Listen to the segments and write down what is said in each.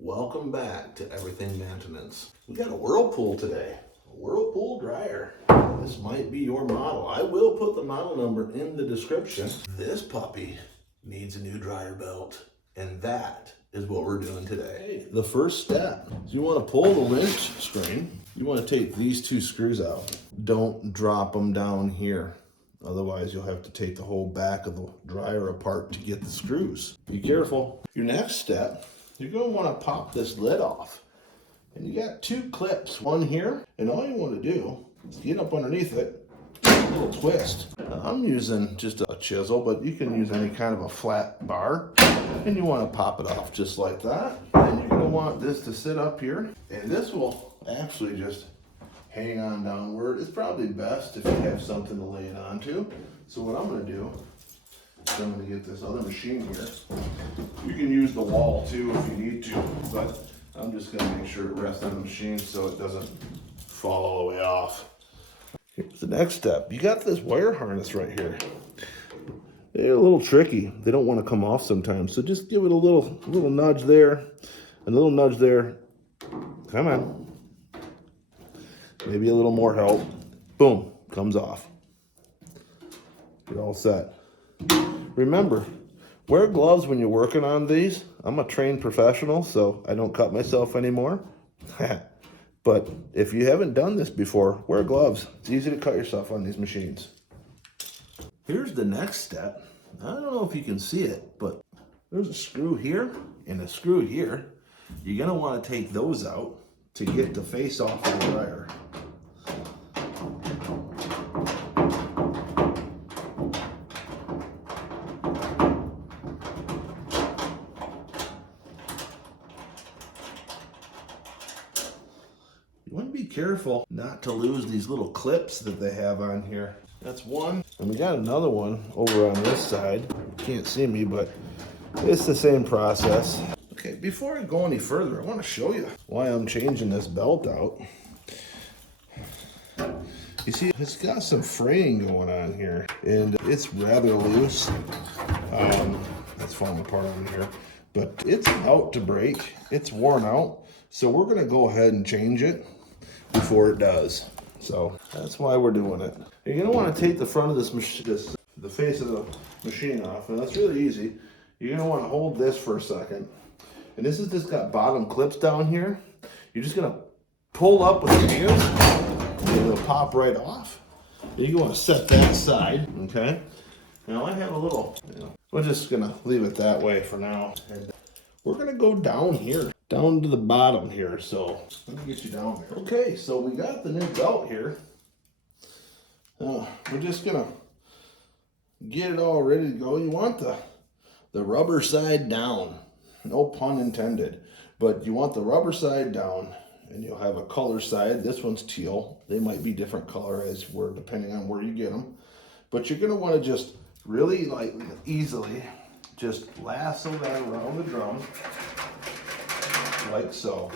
Welcome back to Everything Man-tenance. We got a Whirlpool today, a Whirlpool dryer. This might be your model. I will put the model number in the description. This puppy needs a new dryer belt, and that is what we're doing today. The first step is you want to pull the wrench string. You want to take these two screws out. Don't drop them down here. Otherwise, you'll have to take the whole back of the dryer apart to get the screws. Be careful. Your next step, you're going to want to pop this lid off. And you got two clips, one here, and all you want to do is get up underneath it, a little twist. Now, I'm using just a chisel, but you can use any kind of a flat bar, and you want to pop it off just like that. Then you're going to want this to sit up here, and this will actually just hang on downward. It's probably best if you have something to lay it onto. So what I'm going to do is I'm going to get this other machine here. You can use the wall too if you need to, but I'm just going to make sure it rests on the machine so it doesn't fall all the way off. Here's the next step. You got this wire harness right here. They're a little tricky. They don't want to come off sometimes. So just give it a little nudge there, and a little nudge there. Come on. Maybe a little more help. Boom, comes off. You're all set. Remember, wear gloves when you're working on these. I'm a trained professional, so I don't cut myself anymore. But if you haven't done this before, wear gloves. It's easy to cut yourself on these machines. Here's the next step. I don't know if you can see it, but there's a screw here and a screw here. You're gonna want to take those out to get the face off of the dryer. You want to be careful not to lose these little clips that they have on here. That's one. And we got another one over on this side. You can't see me, but it's the same process. Okay, before I go any further, I want to show you why I'm changing this belt out. You see, it's got some fraying going on here, and it's rather loose. That's falling apart on here, but it's about to break. It's worn out, so we're going to go ahead and change it before it does. So that's why we're doing it. You're going to want to take the front of the face of the machine off, and that's really easy. You're going to want to hold this for a second. And this has just got bottom clips down here. You're just gonna pull up with your hands and it'll pop right off. And you want to set that aside, okay? Now I have a little, we're just gonna leave it that way for now. And we're gonna go down here, down to the bottom here. So let me get you down there. Okay, so we got the new belt here. We're just gonna get it all ready to go. You want the rubber side down. No pun intended, but you want the rubber side down, and you'll have a color side. This one's teal. They might be different color depending on where you get them. But you're gonna want to just really lightly, easily, just lasso that around the drum, like so.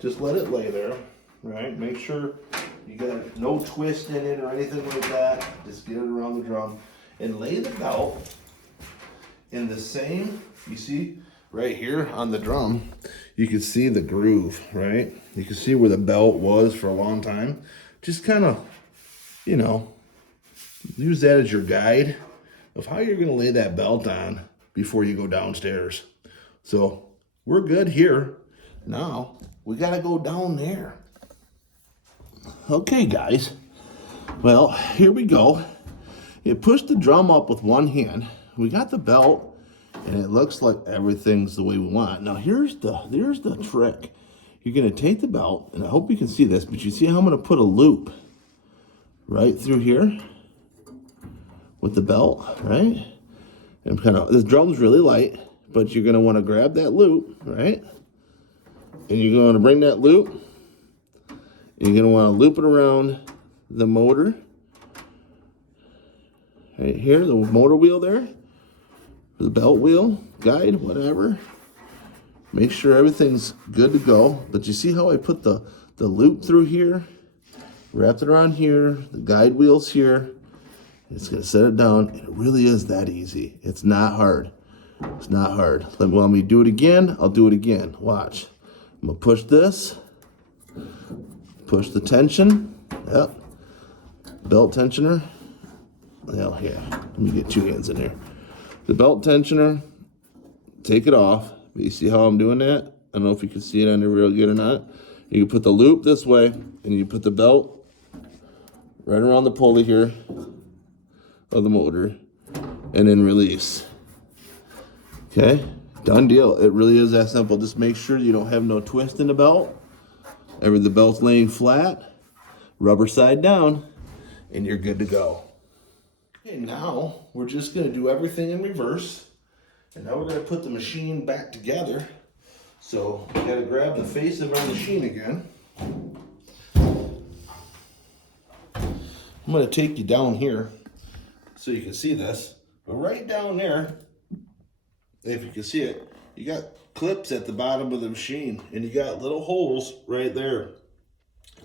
Just let it lay there, right? Make sure you got no twist in it or anything like that. Just get it around the drum and lay the belt in the same, you see, right here on the drum, you can see the groove, right? You can see where the belt was for a long time. Just kind of, use that as your guide of how you're going to lay that belt on before you go downstairs. So we're good here. Now we got to go down there. Okay, guys. Well, here we go. You push the drum up with one hand. We got the belt. And it looks like everything's the way we want. Now here's the trick. You're gonna take the belt, and I hope you can see this, but you see how I'm gonna put a loop right through here with the belt, right? And this drum's really light, but you're gonna wanna grab that loop, right? And you're gonna bring that loop, and you're gonna wanna loop it around the motor, right here, the motor wheel there. The belt wheel, guide, whatever. Make sure everything's good to go. But you see how I put the loop through here? Wrapped it around here, the guide wheel's here. It's gonna set it down. It really is that easy. It's not hard. It's not hard. Want me to do it again? I'll do it again. Watch. I'm gonna push this. Push the tension. Yep. Belt tensioner. Well, here. Let me get 2 hands in there. The belt tensioner. Take it off. You see how I'm doing that? I don't know if you can see it on there real good or not. You put the loop this way, and you put the belt right around the pulley here of the motor, and then release. Okay, done deal. It really is that simple. Just make sure you don't have no twist in the belt. The belt's laying flat, rubber side down, and you're good to go. Okay, now we're just gonna do everything in reverse, and now we're gonna put the machine back together. So we gotta grab the face of our machine again. I'm gonna take you down here so you can see this. But right down there, if you can see it, you got clips at the bottom of the machine, and you got little holes right there.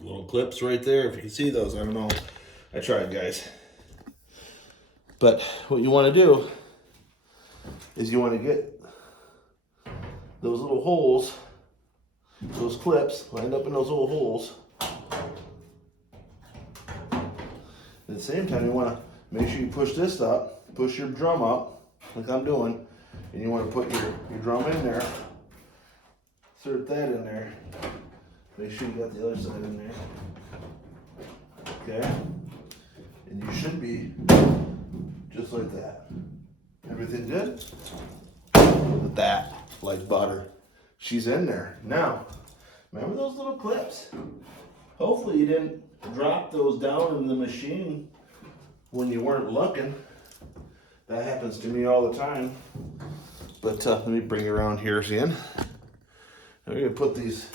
Little clips right there, if you can see those. I don't know. I tried, guys. But what you wanna do is you wanna get those little holes, those clips lined up in those little holes. At the same time, you want to make sure you push this up, push your drum up, like I'm doing, and you want to put your drum in there, insert that in there, make sure you got the other side in there, okay? And you should be just like that. Everything good? Look at that. Like butter. She's in there. Now, remember those little clips? Hopefully you didn't drop those down in the machine when you weren't looking. That happens to me all the time. But let me bring you around here again. We're going to put these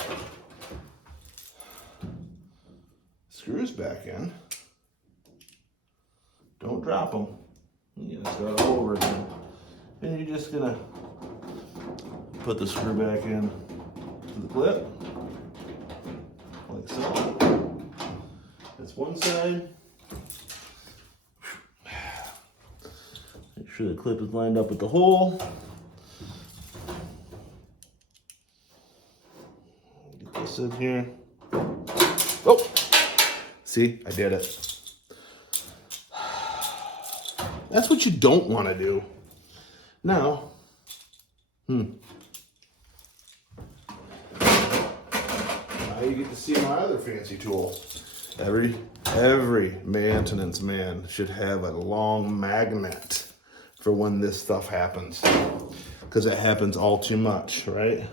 screws back in. Don't drop them. You're going to start all over again. And you're just going to put the screw back in to the clip, like so. That's one side. Make sure the clip is lined up with the hole. Get this in here. Oh! See, I did it. That's what you don't want to do. Now, Now you get to see my other fancy tool. Every maintenance man should have a long magnet for when this stuff happens, because it happens all too much, right? It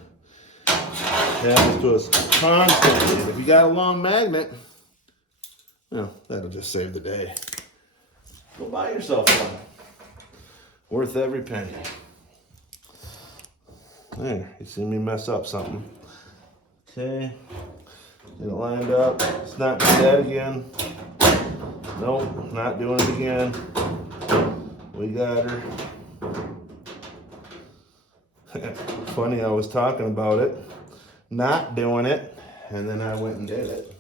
happens to us constantly. And if you got a long magnet, well, that'll just save the day. Go buy yourself one. Worth every penny. There, you see me mess up something. Okay, get it lined up. It's not do that again. Nope, not doing it again. We got her. Funny, I was talking about it, not doing it, and then I went and did it.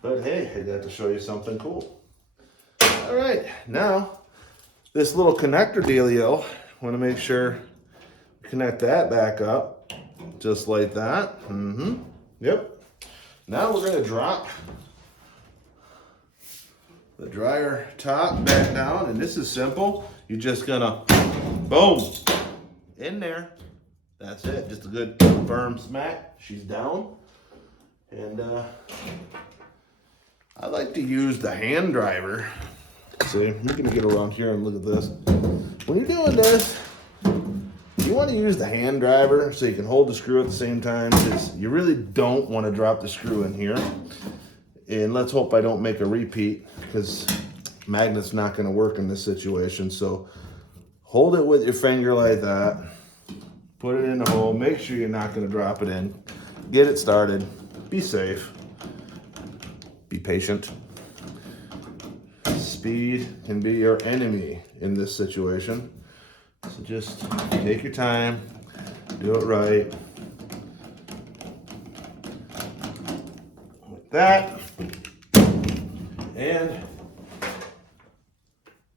But hey, I got to show you something cool. All right, now this little connector dealio, want to make sure connect that back up, just like that. Yep. Now we're going to drop the dryer top back down, and this is simple. You're just going to, boom, in there. That's it. Just a good firm smack. She's down. And I like to use the hand driver. See, you're going to get around here and look at this. When you're doing this, you want to use the hand driver so you can hold the screw at the same time, because you really don't want to drop the screw in here. And let's hope I don't make a repeat, because magnet's not going to work in this situation. So hold it with your finger like that. Put it in the hole. Make sure you're not going to drop it in. Get it started. Be safe. Be patient. Speed can be your enemy in this situation. So just take your time, do it right. Like that. And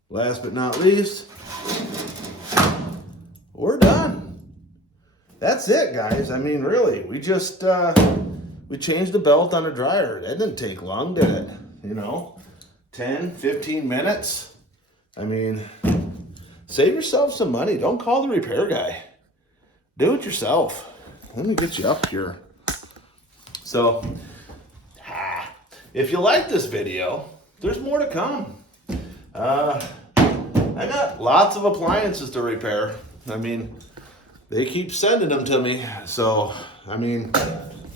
last but not least, we're done. that's it, guys. I mean, really, we just, we changed the belt on the dryer. It didn't take long, did it? You know, 10, 15 minutes. I mean, save yourself some money. Don't call the repair guy. Do it yourself. Let me get you up here. So, if you like this video, there's more to come. I got lots of appliances to repair. I mean, they keep sending them to me. So, I mean,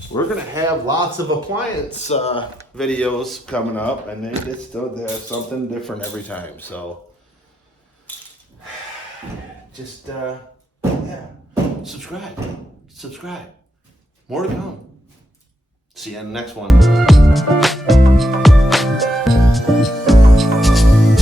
we're gonna have lots of appliance videos coming up, and there's something different every time. So, just yeah, subscribe. More to come. See you in the next one.